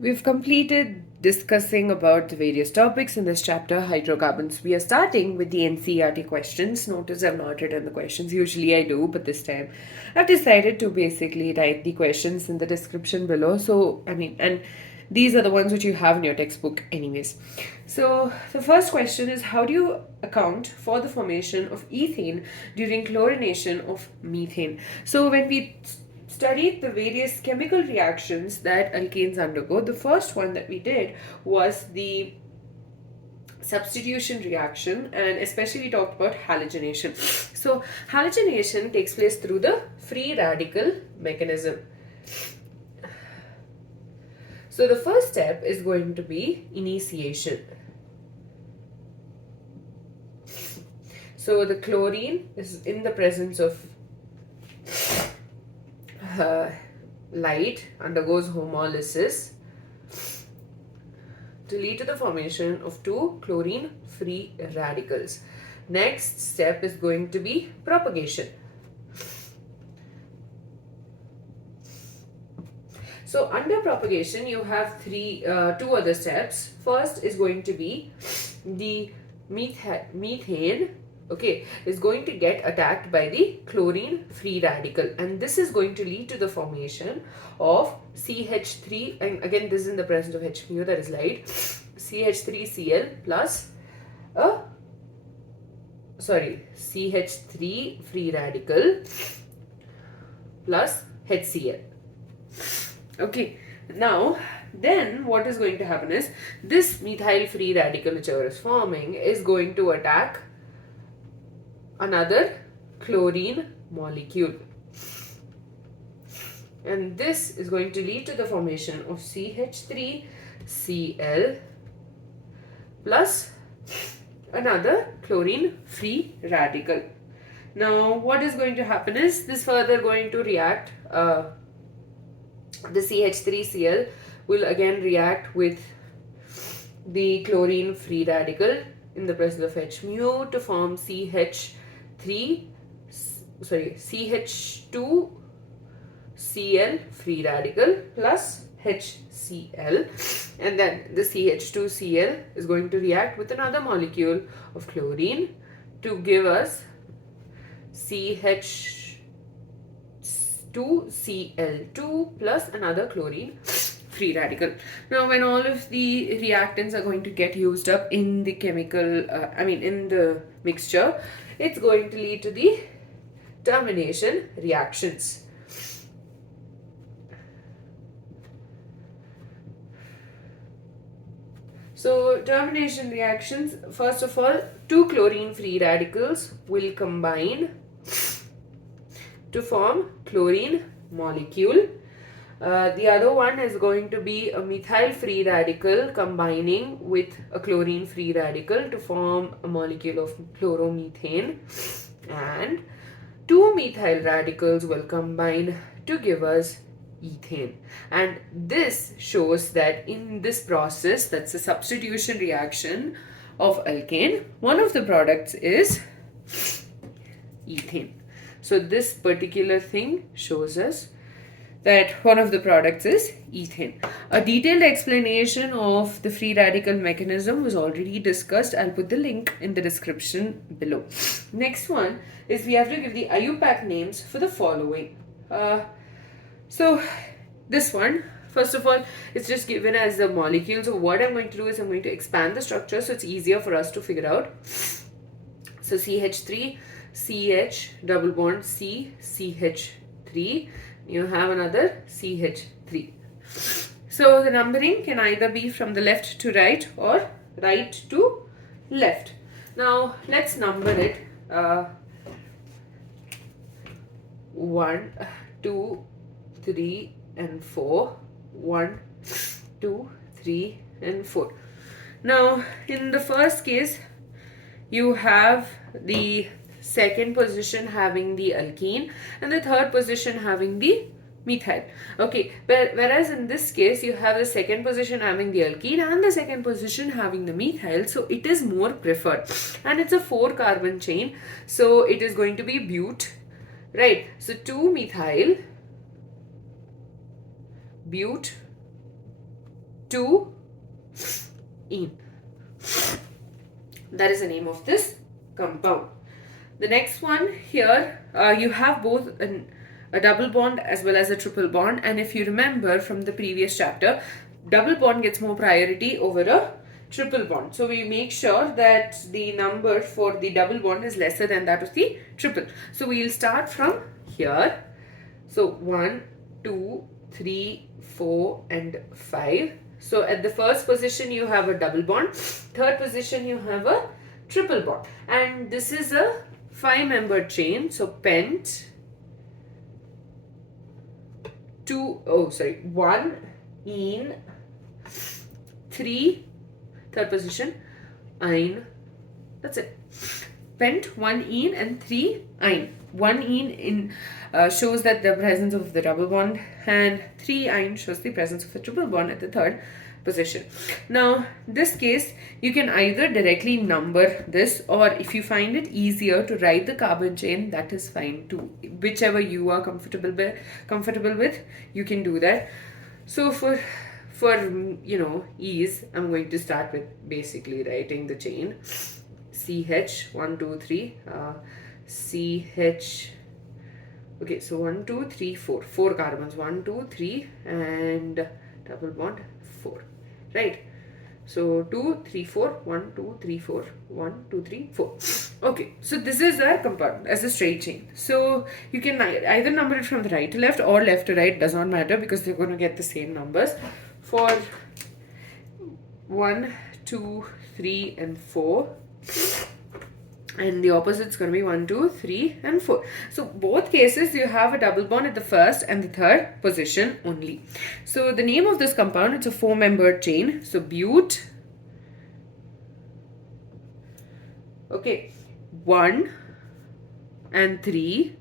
We've completed discussing about the various topics in this chapter, hydrocarbons. We are starting with the NCERT questions. Notice I've not written the questions. Usually I do, but this time I've decided to basically write the questions in the description below. And these are the ones which you have in your textbook anyways. So the first question is, how do you account for the formation of ethane during chlorination of methane? So when we studied the various chemical reactions that alkanes undergo, the first one that we did was the substitution reaction, and especially we talked about halogenation. So halogenation takes place through the free radical mechanism. So the first step is going to be initiation. So the chlorine is in the presence of light, undergoes homolysis to lead to the formation of two chlorine free radicals. Next step is going to be propagation. So under propagation you have two other steps. First is going to be the methane, okay, is going to get attacked by the chlorine free radical, and this is going to lead to the formation of CH3, and again this is in the presence of H mu, that is light, CH3Cl plus CH3 free radical plus HCl. Okay, now then what is going to happen is this methyl free radical whichever is forming is going to attack another chlorine molecule, and this is going to lead to the formation of CH3Cl plus another chlorine free radical. Now what is going to happen is this further going to react, the CH3Cl will again react with the chlorine free radical in the presence of H mu to form CH2Cl free radical plus HCl, and then the CH2Cl is going to react with another molecule of chlorine to give us CH2Cl2 plus another chlorine free radical. Now when all of the reactants are going to get used up in the chemical, in the mixture, it's going to lead to the termination reactions. So termination reactions, first of all, two chlorine free radicals will combine to form chlorine molecule. The other one is going to be a methyl free radical combining with a chlorine free radical to form a molecule of chloromethane, and two methyl radicals will combine to give us ethane. And this shows that in this process, that's a substitution reaction of alkane, one of the products is ethane. So this particular thing shows us that one of the products is ethane. A detailed explanation of the free radical mechanism was already discussed. I'll put the link in the description below. Next one is we have to give the IUPAC names for the following. So this one, first of all, it's just given as a molecule. So what I'm going to do is I'm going to expand the structure so it's easier for us to figure out. So CH3, CH, double bond C, CH3. You have another CH3. So the numbering can either be from the left to right or right to left. Now let's number it. 1, 2, 3 and 4. 1, 2, 3 and 4. Now in the first case you have the second position having the alkene and the third position having the methyl. Okay, whereas in this case you have the second position having the alkene and the second position having the methyl, so it is more preferred, and it's a 4-carbon chain, so it is going to be bute, right? So 2-methyl bute 2-ene. That is the name of this compound. The next one here, you have both a double bond as well as a triple bond, and if you remember from the previous chapter, double bond gets more priority over a triple bond. So we make sure that the number for the double bond is lesser than that of the triple. So we'll start from here. So 1, 2, 3, 4 and 5. So at the first position you have a double bond, third position you have a triple bond, and this is a 5-membered chain. So pent 1 ene 3, third position ine. That's it. Pent 1 ene and 3 ine. 1 ene shows that the presence of the double bond, and 3 ine shows the presence of the triple bond at the third position. Now, this case, you can either directly number this, or if you find it easier to write the carbon chain, that is fine too. Whichever you are comfortable with, you can do that. So for ease, I'm going to start with basically writing the chain. CH 1 2 3 CH. Okay, so 1 2 3 4 carbons, 1 2 3 and double bond 4, right? So 2 3 4 1 2 3 4 1 2 3 4. Okay, so this is our compound as a straight chain. So you can either number it from the right to left or left to right, does not matter because they're going to get the same numbers. For 1 2 3 and 4, and the opposite is going to be 1 2 3 and 4. So both cases you have a double bond at the first and the third position only. So the name of this compound, it's a 4-membered chain. So but, okay, 1 and 3,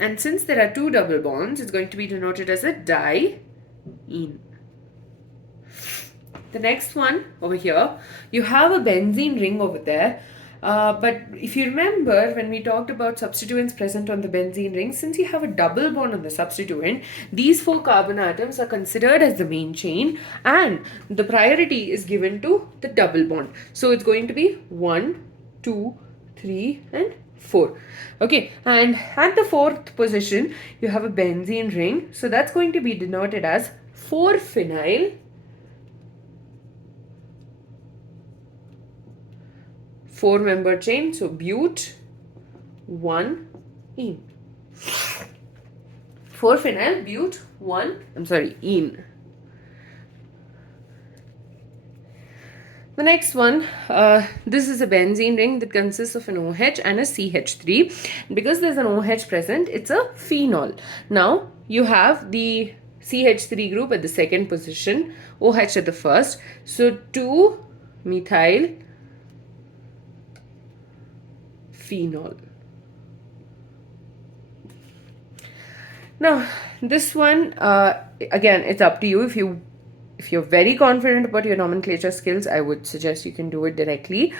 and since there are 2 double bonds, it's going to be denoted as a diene. The next one over here, you have a benzene ring over there. But if you remember, when we talked about substituents present on the benzene ring, since you have a double bond on the substituent, these 4 carbon atoms are considered as the main chain, and the priority is given to the double bond. So it's going to be 1, 2, 3 and 4. Okay, and at the 4th position, you have a benzene ring. So that's going to be denoted as 4-phenyl 4-membered chain. So but 1 ene. 4-phenyl but 1 ene. The next one, this is a benzene ring that consists of an OH and a CH3. Because there's an OH present, it's a phenol. Now you have the CH3 group at the second position, OH at the first. So 2-methyl phenol. Now this one, again, it's up to you. If you're very confident about your nomenclature skills, I would suggest you can do it directly.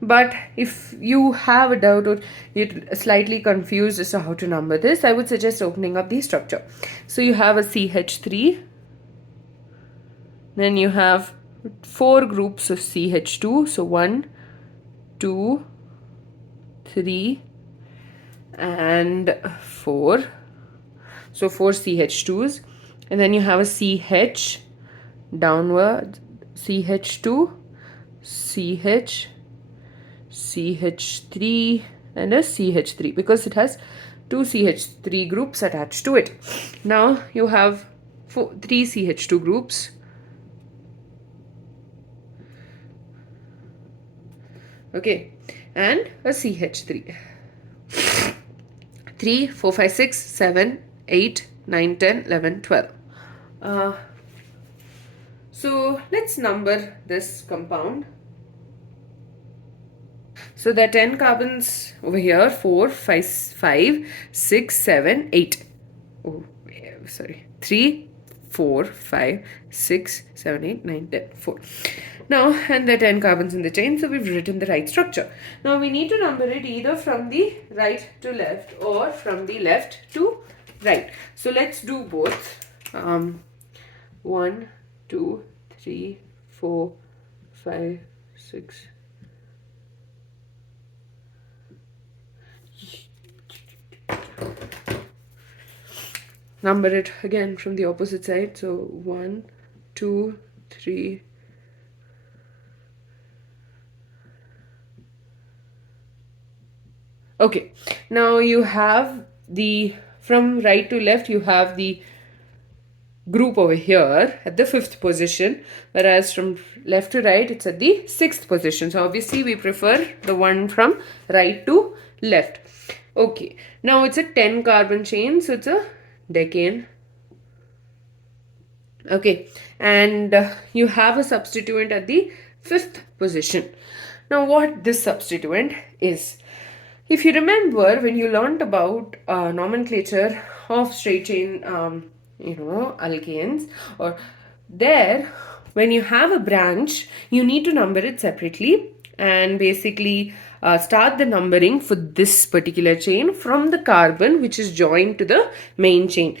But if you have a doubt or you're slightly confused as to how to number this, I would suggest opening up the structure. So you have a CH3, then you have 4 groups of CH2. So 1, 2, 3 and 4. So 4 CH2s, and then you have a CH downward, CH2, CH, CH3 and a CH3, because it has 2 CH3 groups attached to it. Now you have 3 CH2 groups. Okay, and a CH3. 3, 4, 5, 6, 7, 8, 9, 10, 11, 12. So let's number this compound. So there are 10 carbons over here, 4, 5, 6, 7, 8. Oh, sorry. 3, 4, 5, 6, 7, 8, 9, 10, 4. Now, and there are 10 carbons in the chain, so we've written the right structure. Now we need to number it either from the right to left or from the left to right. So let's do both. 1, 2, 3, 4, 5, 6. Number it again from the opposite side. So 1, 2, 3. Okay, now you have from right to left, you have the group over here at the 5th position, whereas from left to right, it's at the 6th position. So obviously we prefer the one from right to left. Okay, now it's a 10 carbon chain, so it's a decane. Okay, and you have a substituent at the 5th position. Now what this substituent is? If you remember, when you learnt about nomenclature of straight chain, alkanes, or there, when you have a branch, you need to number it separately and basically start the numbering for this particular chain from the carbon which is joined to the main chain.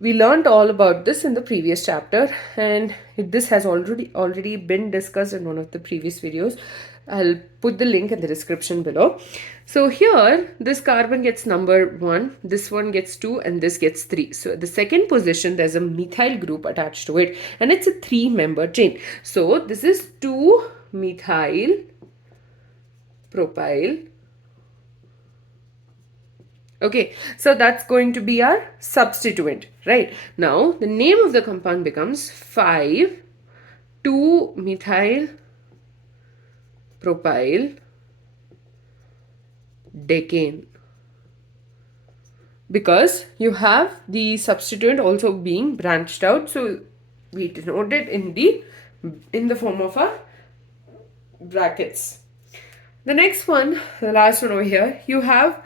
We learned all about this in the previous chapter, and this has already been discussed in one of the previous videos. I'll put the link in the description below. So here, this carbon gets number 1, this one gets 2, and this gets 3. So at the second position, there's a methyl group attached to it, and it's a 3-member chain. So this is 2-methyl propyl. Okay, so that's going to be our substituent, right? Now, the name of the compound becomes 5-2-methyl propyl decane, because you have the substituent also being branched out, so we denote it in the form of a brackets. The next one, the last one over here, you have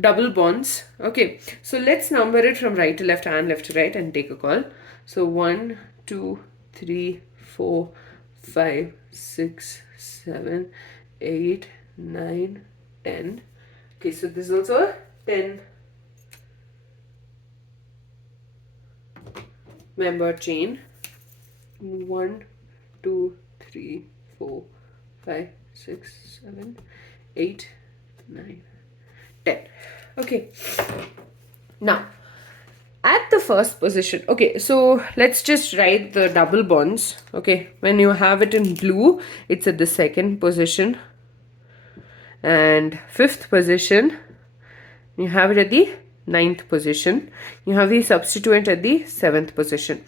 double bonds. Okay, so let's number it from right to left and left to right and take a call. So 1, 2, 3, 4, 5, 6, 7, 8, 9, 10. Okay, so this is also a 10-member chain. 1, 2, 3, 4, 5, 6, 7, 8, 9, 10. Okay, now at the first position, okay, so let's just write the double bonds. Okay, when you have it in blue, it's at the 2nd position, and 5th position, you have it at the 9th position. You have the substituent at the 7th position,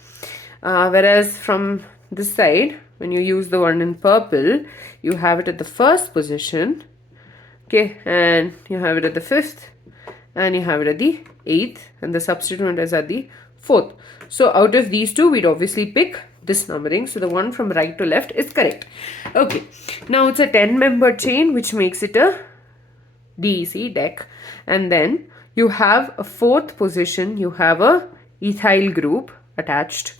whereas from this side, when you use the one in purple, you have it at the 1st position. Okay, and you have it at the 5th, and you have it at the 8th, and the substituent is at the 4th. So out of these two, we'd obviously pick this numbering. So the one from right to left is correct. Okay, now it's a 10-member chain, which makes it a DEC, deck. And then you have a 4th position, you have a ethyl group attached,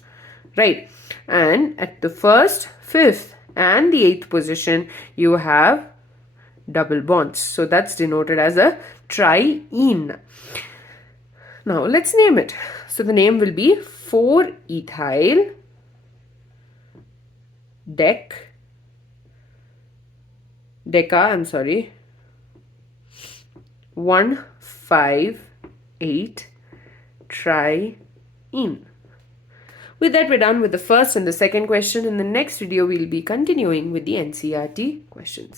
right? And at the 1st, 5th, and the 8th position, you have double bonds. So that's denoted as a triene. Now let's name it. So the name will be 4-ethyl deca 1,5,8 triene. With that, we're done with the first and the second question. In the next video, we'll be continuing with the NCERT questions.